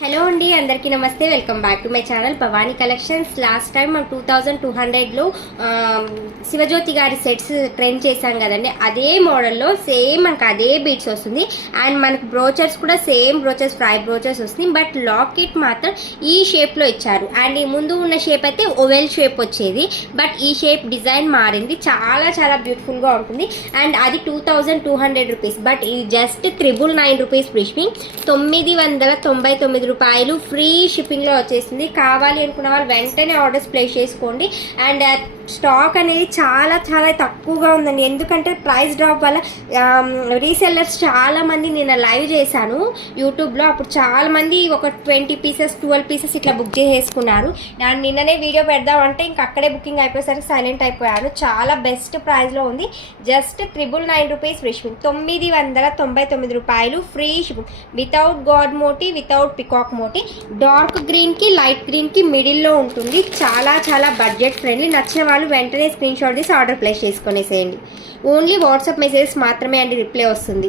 Hello అండి, అందరికీ నమస్తే. Welcome back to my channel Bhavani collections. Last time మనం 2200లో శివజ్యోతి గారి సెట్స్ ట్రెండ్ చేశాం కదండి. అదే మోడల్లో సేమ్ మనకు అదే బీట్స్ వస్తుంది. అండ్ మనకు బ్రోచర్స్ కూడా సేమ్ బ్రోచర్స్, ఫ్రై బ్రోచర్స్ వస్తుంది. బట్ లాకెట్ మాత్రం ఈ షేప్లో ఇచ్చారు. అండ్ ఈ ముందు ఉన్న షేప్ అయితే ఓవెల్ షేప్ వచ్చేది. బట్ ఈ షేప్ డిజైన్ మారింది. చాలా చాలా బ్యూటిఫుల్గా ఉంటుంది. అండ్ అది 2200 రూపీస్. బట్ ఇది జస్ట్ 999 రూపీస్ ప్రిషింగ్. 999 రూపాయలు ఫ్రీ షిప్పింగ్లో వచ్చేసింది. కావాలి అనుకున్న వాళ్ళు వెంటనే ఆర్డర్స్ ప్లేస్ చేసుకోండి. అండ్ స్టాక్ అనేది చాలా చాలా తక్కువగా ఉందండి. ఎందుకంటే ప్రైస్ డ్రాప్ వల్ల రీసెల్లర్స్ చాలా మంది నిన్న లైవ్ చేశాను యూట్యూబ్లో. అప్పుడు చాలా మంది ఒక 20 పీసెస్ 12 పీసెస్ ఇట్లా బుక్ చేసేసుకున్నారు. నేను నిన్ననే వీడియో పెడదామంటే ఇంక అక్కడే బుకింగ్ అయిపోయేసరికి సైలెంట్ అయిపోయాను. చాలా బెస్ట్ ప్రైస్లో ఉంది. Just 999 rupees free shipping. 999 రూపాయలు free shipping. Without God Motie, without peacock Motie. Dark గ్రీన్కి లైట్ గ్రీన్కి మిడిల్లో ఉంటుంది. చాలా చాలా బడ్జెట్ ఫ్రెండ్లీ. నచ్చిన వాళ్ళు వెంటనే స్క్రీన్ షాట్ తీసి ఆర్డర్ ప్లేస్ చేసుకునేసేయండి. ఓన్లీ వాట్సాప్ మెసేజెస్ మాత్రమే అండి రిప్లై వస్తుంది.